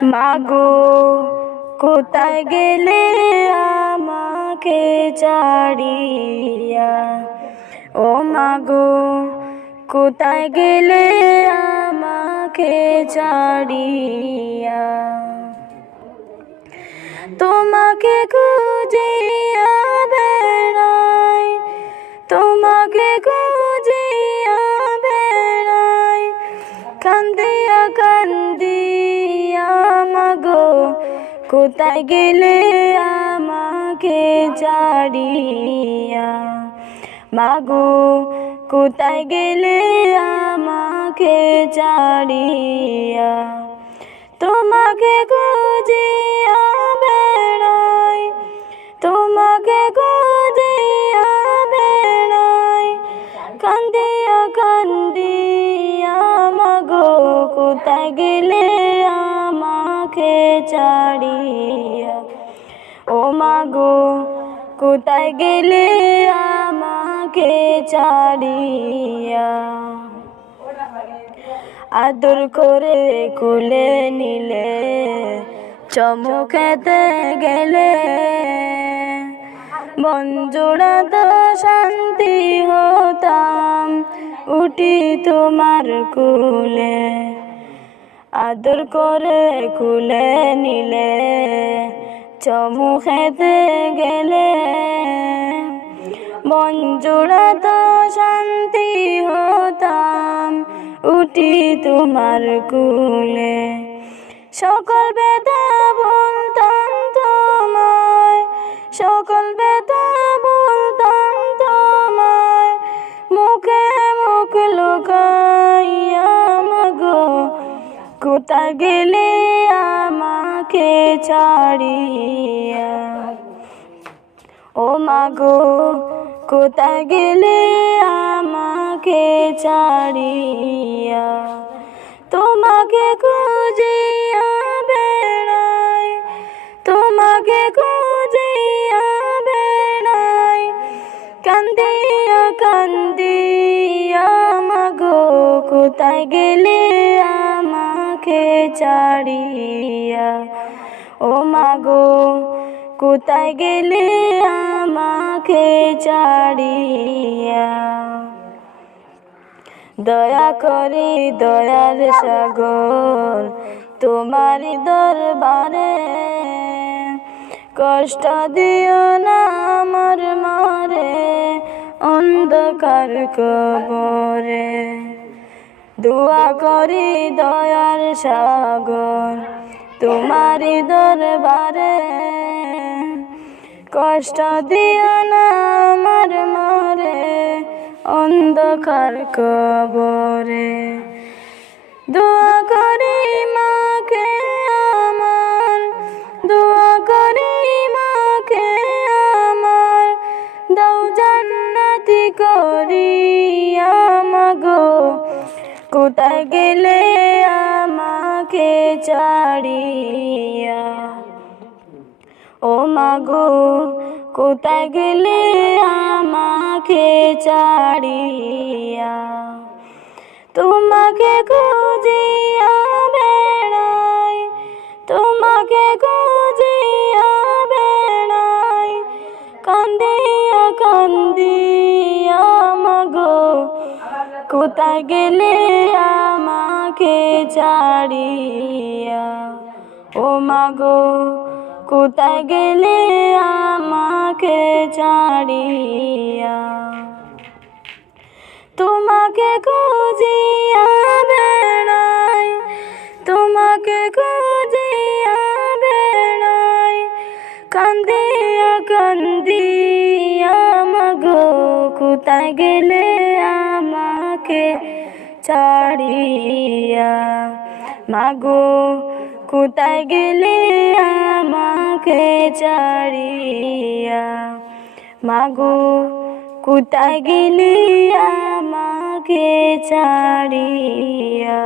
মাগো কোথায় গেলে আমাকে ছাড়িয়া, ও মাগো কোথায় গেলে আমাকে ছাড়িয়া। তোমাকে খুঁজিয়া বেড়াই, তোমাকে খুঁজিয়া বেড়াই, কান্দিয়া কান্দিয়া। মাগো কোথায় গেলে আমাকে ছাড়িয়া, মাগো কোথায় গেলে আমাকে ছাড়িয়া। তোমাকে খুঁজিয়া বেড়াই, তোমাকে খুঁজিয়া বেড়াই, কান্দিয়া কান্দিয়া। মাগো কোথায় গেলে আমাকে ছাড়িয়া, ও মাগো কোথায় গেলে আমাকে ছাড়িয়া। আদর করে কোলে নিলে, চুমু খেতে গেলে, মন জোড়াতো শান্তি হতাম উঠি তোমার কোলে। আদর করে কোলে নিলে, চুমু খেতে গেলে, মন জোড়াতো শান্তি হতাম উঠি তোমার কোলে। সকল ব্যথা বলতাম তোমায়, সকল ব্যথা বলতাম তোমায়, মুখে মুখ লুকাইয়া। মাগো কোথায় গেলে আমাকে ছাড়িয়া, ও মাগো কোথায় গেলে আমাকে ছাড়িয়া। তোমাকে খুঁজিয়া বেড়াই, তোমাকে খুঁজিয়া বেড়াই, কান্দিয়া কান্দিয়া। মাগো কোথায় গেলে আমাকে ছাড়িয়া, ও মাগো কোথায় গেলে আমাকে ছাড়িয়া। দয়া করি দয়ার সাগর তোমার দরবারে, কষ্ট দিও না আমার মারে অন্ধকার কবরে। দোয়া করি দয়ার সাগর তোমার দরবারে, কষ্ট দিও না আমার মারে অন্ধকার কবরে। দোয়া করি মাকে আমার, দোয়া করি মাকে আমার, দাও জান্নাতি করিয়া। মাগো কোথায় গেলে আমাকে ছাড়িয়া, ও মাগো কোথায় গেলে আমাকে ছাড়িয়া। তোমাকে খুঁজিয়া বেড়াই, তোমাকে খুঁজিয়া বেড়াই, কান্দিয়া কান্দিয়া। মাগো কোথায় গেলে আমাকে ছাড়িয়া, ও মাগো কোথায় গেলে আমাকে ছাড়িয়া। তোমাকে খুঁজিয়া বেড়াই, তোমাকে খুঁজিয়া বেড়াই, কান্দিয়া কান্দিয়া। মাগো কোথায় গেলে আমাকে ছাড়িয়া, মাগো কোথায় গেলে আমাকে ছাড়িয়া। মাগো কোথায় গেলে আমাকে ছাড়িয়া।